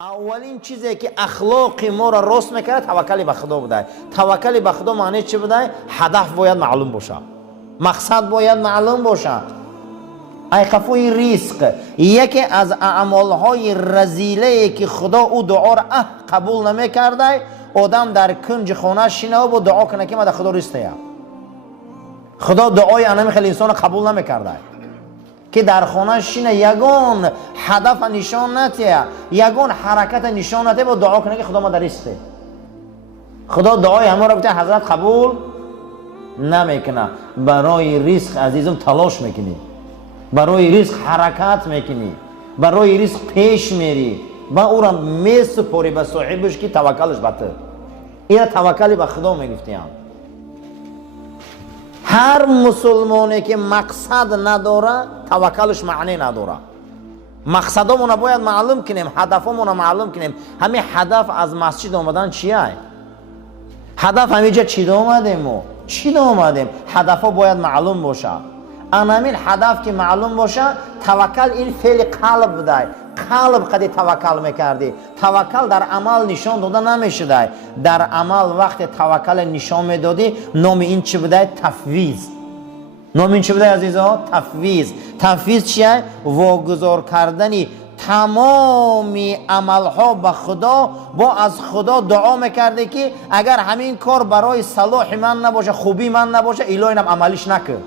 اولین چیزی که اخلاق ما را راست میکنه توکل به خدا بوده. توکل به خدا معنی چی بوده؟ هدف باید معلوم باشه، مقصد باید معلوم باشه. ای خفوی رزق یکی از اعمالهای رذیله که خدا او دعا را قبول نمیکرده، آدم در کنج خانه شینه و دعا کنه که من خدا رزق دهیم. خدا دعای انمی خیلی انسان قبول نمیکرده که در خانه شینه یگان هدف نشان نده، یگان حرکت نشان نده و دعا کنه که خدا ما در رزق ده. خدا دعای همه را بگه حضرت قبول نمیکنه. برای رزق عزیزم تلاش میکنی، برای رزق حرکت میکنی، برای رزق پیش میری و او را میسپاری به صاحبش که توکلش بده. این توکل به خدا میگفتیم. هر مسلمانی که مقصد نداره توکلش معنی نداره. مقصدمون باید معلوم کنیم، هدفمون معلوم کنیم. همین هدف از مسجد آمدن چیه؟ هدف همیجا چی آمدیم و چی آمدیم؟ هدفها باید معلوم باشه. همین هدف که معلوم باشه، توکل این فعل قلب بوده. قلب قدی توکل میکردی. توکل در عمل نشان داده نمیشده. در عمل وقت توکل نشان میدادی، نام این چی بوده؟ تفویض. نام این چی بوده عزیزا؟ تفویض. تفویض چیه؟ واگذار کردنی تمامی عملها به خدا، با از خدا دعا میکردی که اگر همین کار برای صلاح من نباشه، خوبی من نباشه، الهی اینم عملیش نکن.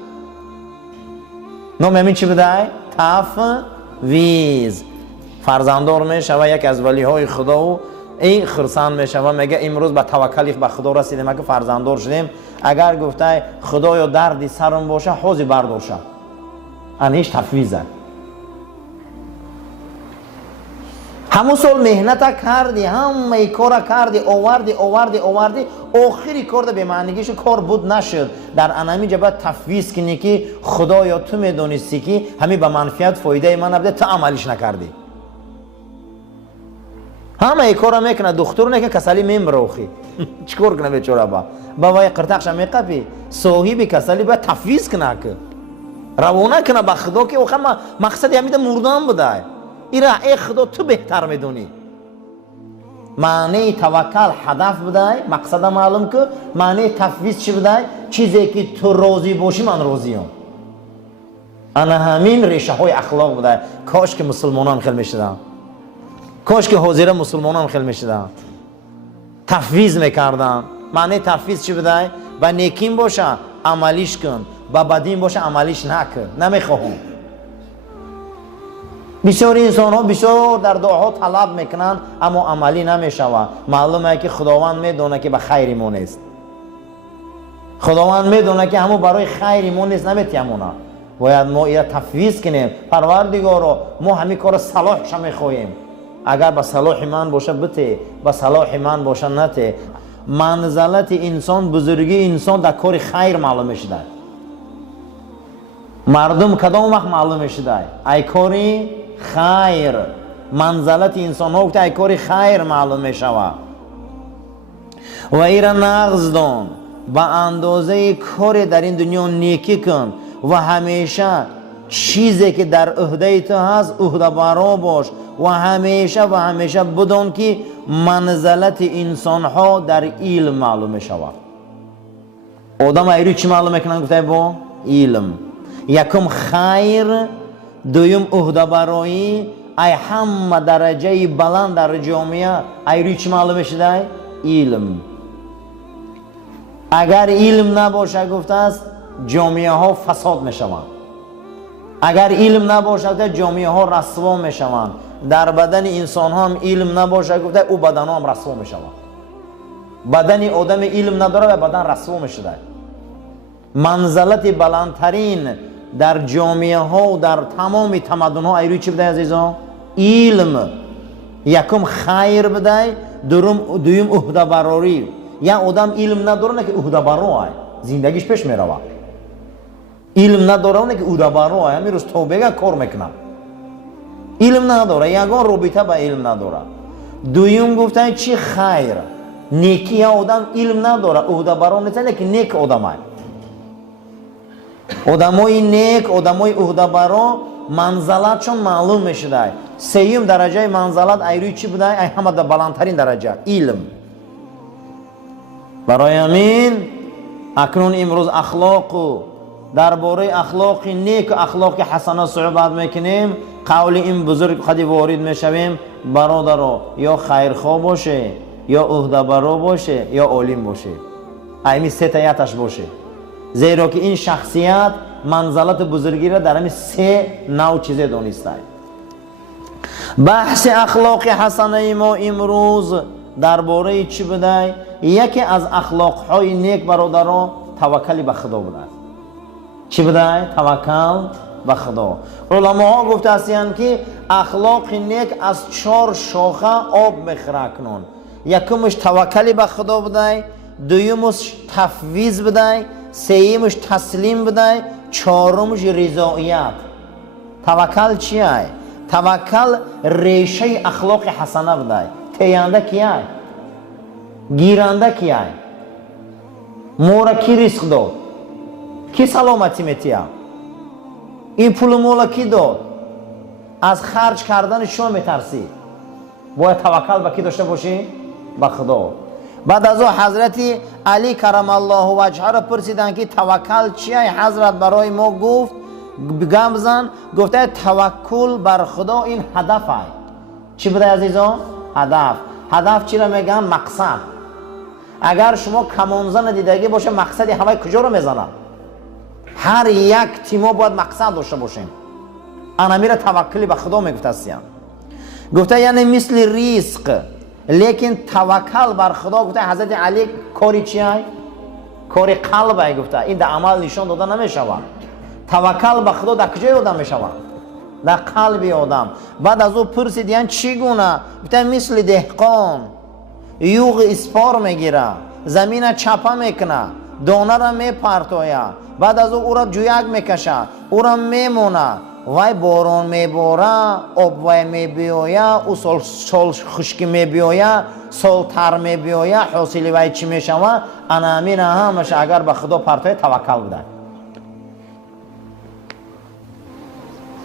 نام همین چی بوده؟ تفویض. فرزنددار میشوه یک از ولیهای خدا و این خرسند میشوه، میگه امروز به توکل به خدا رسیدیم، اگه فرزنددار شدیم، اگر گفته خدایا دردی سرم باشه حوضی بردارشه، انیش تفویضه. همون سال مهنت کردی، همه کار کردی، آوردی، آخری کار به معنیش کار بود نشد. در انمی جبه تفویض کنی که خدایا تو میدونستی که همین به منفعت فایده من نبوده، تو عملیش نکردی. همه کارا میکنه، دکتر نه که کسلی میمروخی چیکار کنه بیچاره؟ با وای قرتقش میقپی صاحب کسلی باید تفویض کنه که روانه کنه به خدا که واقعا مقصد همین مردن بوده. ایرا ای خدا تو بهتر میدونی. معنی توکل هدف بوده، مقصد معلوم که. معنی تفویض چی بوده؟ چیزی که تو راضی باشی من راضیم. انا همین ریشه های اخلاق بوده. کاش که مسلمانان خیلی میشدن، کاش که حاضر مسلمانان خیلی میشدن، تفویض میکردن. معنی تفویض چی بوده؟ با نیکیم باشه عملیش کن، با بدیم باشه عملیش نکن. نمیخواهم. بسیار انسان ها بسیار در دعاها طلب میکنن اما عملی نمیشوه. معلومه که خداوند میدونه که به خیر ما نیست. خداوند میدونه که همون برای خیر ما نیست، نمیتیمونه. باید ما ایره تفویض کنیم. پروردگارا ما همین کار صلاحش میخواهیم. اگر به صلاح من باشه بته، به صلاح من باشه نته. منزلت انسان، بزرگی انسان در کار خیر معلوم میشده. مردم کدام وقت معلوم میشده؟ ای کاری خیر. منزلت انسان ها ای کاری خیر معلوم میشوه. و ایره نقض دان، با اندازه کار در این دنیا نیکی کن و همیشه چیزی که در عهده تو هست عهده برا باش و همیشه بدون که منزلت انسان ها در علم معلوم میشود. آدم ایری چی معلوم میکنن؟ گفته با علم. یکم خیر، دویم عهده برایی. ای همه درجه بلند در جامعه ایری چی معلوم میشده؟ علم. اگر علم نباشه گفته است جامعه ها فساد میشوند. اگر علم نباشه جامعه ها رسوا میشوند. در بدن انسان ها هم علم نباشه گفته او بدن ها هم رسوا میشوند. بدن آدم علم نداره و بدن رسوا میشده. منزلت بلندترین در جامعه ها و در تمام تمدن ها ایروی چی بده عزیزان؟ علم. یکم خیر بده، دویم عهده براری. یا آدم علم نداره نه که عهده برای زندگیش پیش میروه. علم نداره نه که عهده برای همین روز توبه کار میکنه. علم نداره، یگان رابطه با علم نداره. دویم گفتن چی خیر، نیکی. آدم علم نداره، عهده برای نیست که نیک آدم های. آدمای نیک، آدمای عهده برا منزلتشون معلوم میشدای. سیوم درجه منزلت ایروی چی بودای؟ ای همه در بلندترین درجه علم. برای همین اکنون امروز اخلاق و درباره اخلاق نیک و اخلاق حسنه صحبت میکنیم. قول این بزرگ خودی وارد میشویم. برادرو یا خیرخواه باشه، یا عهده برو باشه، یا عالم باشه. ایمی سه تایتش باشه. زیرا که این شخصیت منزلت بزرگی را در همین سه نوع چیزه دانسته. بحث اخلاق حسنه ما امروز درباره چی بوده؟ یکی از اخلاقهای نیک برادران توکل به خدا بوده. چی بوده؟ توکل به خدا. علماء گفته هستند که اخلاق نیک از 4 شاخه آب میخوره کنن. یکمش توکل به خدا بوده، دویمش تفویض بوده، سیمش تسلیم بوده، چهارمش رضایت. توکل چیه؟ توکل ریشه اخلاق حسنه بوده. تیانده کیه؟ گیرنده کیه؟ مورا کی رزق داد؟ کی سلامتی میتیه؟ این پول مولا کی داد؟ از خرج کردن شما میترسی. باید توکل به کی داشته باشی؟ به خدا. بعد از او حضرت علی کرم الله وجهه را پرسیدن که توکل چیه؟ حضرت برای ما گفت، گم بزن، گفته توکل بر خدا این هدفه. چی بوده عزیزان؟ هدف. هدف چی را میگن؟ مقصد. اگر شما کمانزن دیدگی باشه مقصدی همه کجا رو میزنن؟ هر یک تیما باید مقصد داشته باشیم. انا میره توکلی به خدا میگفت هستیم. گفته یعنی مثل رزق، لیکن توکل بر خدا گفته حضرت علی کاری چیه؟ کاری قلبه. گفته این در عمل نشان داده نمیشود. توکل به خدا در کجای آدم میشود؟ در قلب آدم. بعد از او پرسیدن چگونه؟ گفته مثل دهقان یوغ اسپار میگیره، زمین چپه میکنه، دانه را میپرتویه، بعد از او را جویک میکشه، او را میمونه، وای باران میباره، آب وای میبیایه، او سال خشکی میبیایه، سال تر میبیایه، حاصلی وای چی میشوه؟ انا امین همش اگر به خدا پرتوی توکل بوده.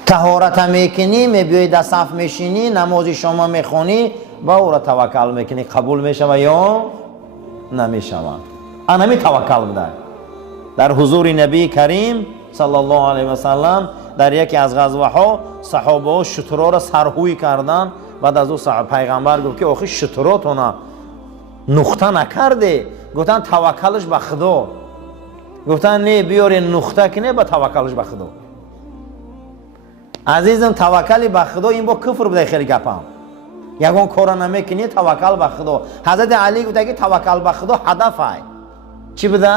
طهارت میکنی، میبیایی در صف میشینی، نماز شما میخونی، با او را توکل میکنی، قبول میشوه یا نمیشوه. انا می توکل بوده. در حضور نبی کریم صلی الله علیه و سلم در یکی از غزوه‌ها صحابه ها شترها را سرهوی کردن. بعد از او پیغمبر گفت که آخه شتراتون نقطه نکرده؟ گفتن توکلش به خدا. گفتن نه بیاری نقطه کنه با توکلش به خدا. عزیزم توکل به خدا این با کفر بوده. خیلی گپم یگان کار نمیکنی توکل به خدا. حضرت علی گفته که توکل به خدا هدفه. چی بوده؟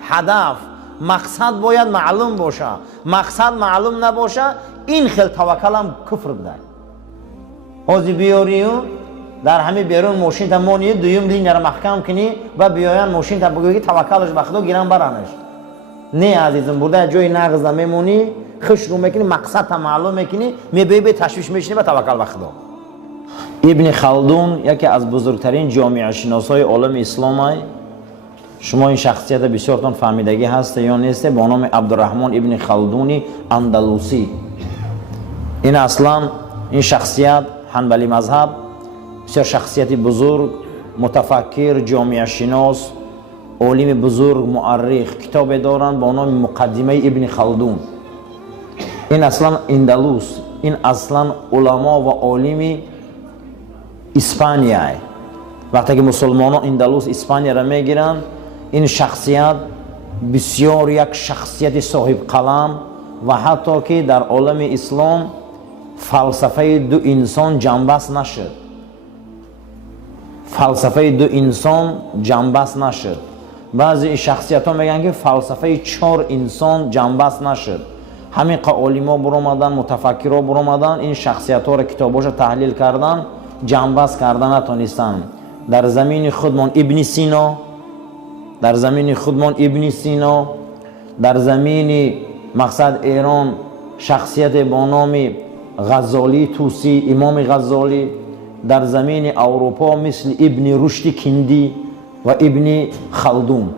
هدف. مقصد باید معلوم باشه. مقصد معلوم نباشه این خیلی توکل هم کفر بوده. حاضی بیاریو در همه بیرون ماشین تا مانی دویم لینی را محکم کنی و بیاین ماشین تا بگویی توکلش به خدا گیرن برانش. نه عزیزم بوده جای نغز نمیمونی، خشکو میکنی، مقصد تا معلوم میکنی، میبینی به تشویش میشنی و توکل به خدا. ابن خلدون یکی از بزرگترین جامعه شناسای عالم اسلام. شما این شخصیت بسیارتون فهمیدگی هست یا نیست؟ با نام عبدالرحمن ابن خلدونی اندلوسی. این اصلا این شخصیت حنبلی مذهب، بسیار شخصیت بزرگ، متفکر، جامعه شناس، عالم بزرگ، مؤرخ، کتاب دارن با نام مقدمه ابن خلدون. این اصلا اندلس، این اصلا علما و عالم اسپانیا. وقتی که مسلمانان اندلس اسپانیا را میگیرن، این شخصیت بسیار یک شخصیت صاحب قلم و حتی که در عالم اسلام فلسفه دو انسان جنبست نشد. فلسفه دو انسان جنبست نشد. بعضی شخصیت ها میگن که فلسفه 4 انسان جنبست نشد. همین عالما برآمدن، متفکرها برآمدن، این شخصیت ها را کتاباش تحلیل کردن، جنبست کردن نتونستن. در زمین خودمان ابن سینا، در زمین خودمان ابن سینا، در زمین مقصد ایران شخصیت با نام غزالی توسی، امام غزالی، در زمین اروپا مثل ابن رشد کندی و ابن خلدون.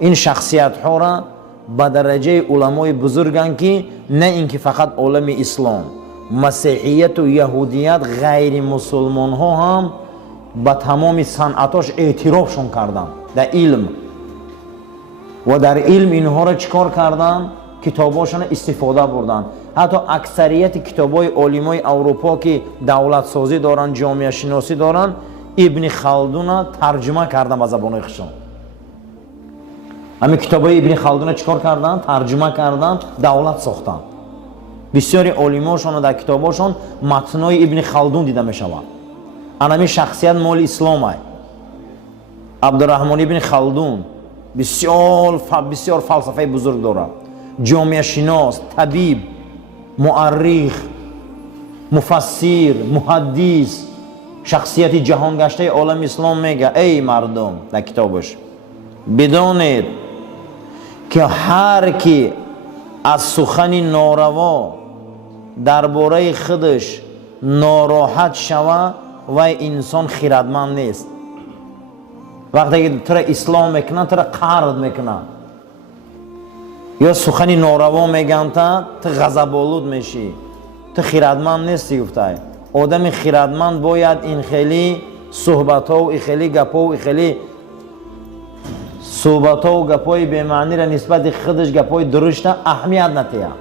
این شخصیت ها را ба дараҷаи уламои бузурганд ки на ин ки фақат олами ислом, масеҳияту яҳудият ғайри мусулмонҳо ҳам ба тамоми санъатош эътирофшон карданд дар илм ва дар илм инҳоро чӣ кор карданд? Китобошона истифода бурданд. ҳатто аксарияти китобҳои олимои Аврупо ки давлатсозӣ доранд, ҷомеашиносӣ доранд, ибни Халдуна тарҷима кардан ба забонои хушон. ҳамин китобҳои ибни Халдуна чӣ кор карданд? Тарҷима карданд, давлат сохтанд. бисёри олимошон дар китобошон матнои ибни Халдун дида мешавад. анами шахсият моли ислом ай. Абдураҳмон ибни Халдун бисёр фалсафаи бузург дорад. ҷомеашинос, табиб, муаррих, муфассир, муҳаддис, шахсияти ҷаҳонгаштаи олами ислом мега: эй мардум, дар китобаш бидонед ки ҳар ки аз сухани нораво дар бораи худаш нороҳат шава, вай инсон хиратманд нест. вақте ки тура ислом мекунад, тура қард мекунад ё сухани нораво мегanta, ту ғазаболуд мешӣ, ту хиратманд нести. гуфтай одами хиратманд бояд ин хели суҳбатҳо, ин хели гапҳо, ин хели суҳбатҳо гапҳои бемаънира нисбати худаш гапҳои дурушта аҳамият натеяд.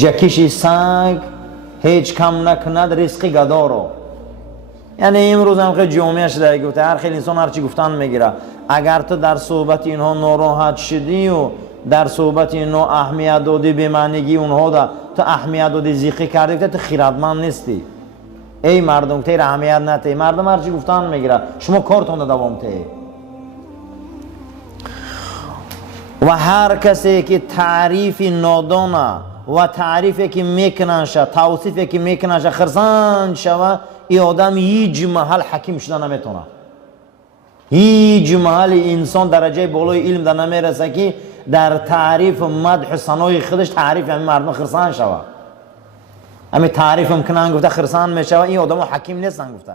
ҷакиши санг ҳеҷ кам накунад ризқи гадоро. яъне имрӯз ҳам хеле ҷомеа шуда гуфта, ҳар хел инсон ҳарчи гуфтан мегира. агар ту дар суҳбати инҳо нороҳат шудию, дар суҳбати инҳо аҳамият доди, бемаънигии унҳо да ту аҳамият доди, зиқӣ карди, ту хиратманд нести. эй мардум, тер аҳамият натеҳ. мардум ҳарчи гуфтан мегира, шумо кортонда давом теҳ. ва ҳар касе ки таърифи нодона ва таърифе ки мекунаша, тавсифе ки мекунаша хирсанд шава, ин одам ҳеҷ маҳал ҳаким шуда наметавонад. ҳеҷ маҳали инсон дараҷаи болои илм дар намереса ки дар таъриф мадҳу санои худаш таърифи ҳамин мардум хирсанд шава. ҳамин таъриф мкунан гуфта хирсанд мешава, ин одамо ҳаким нестанд гуфта.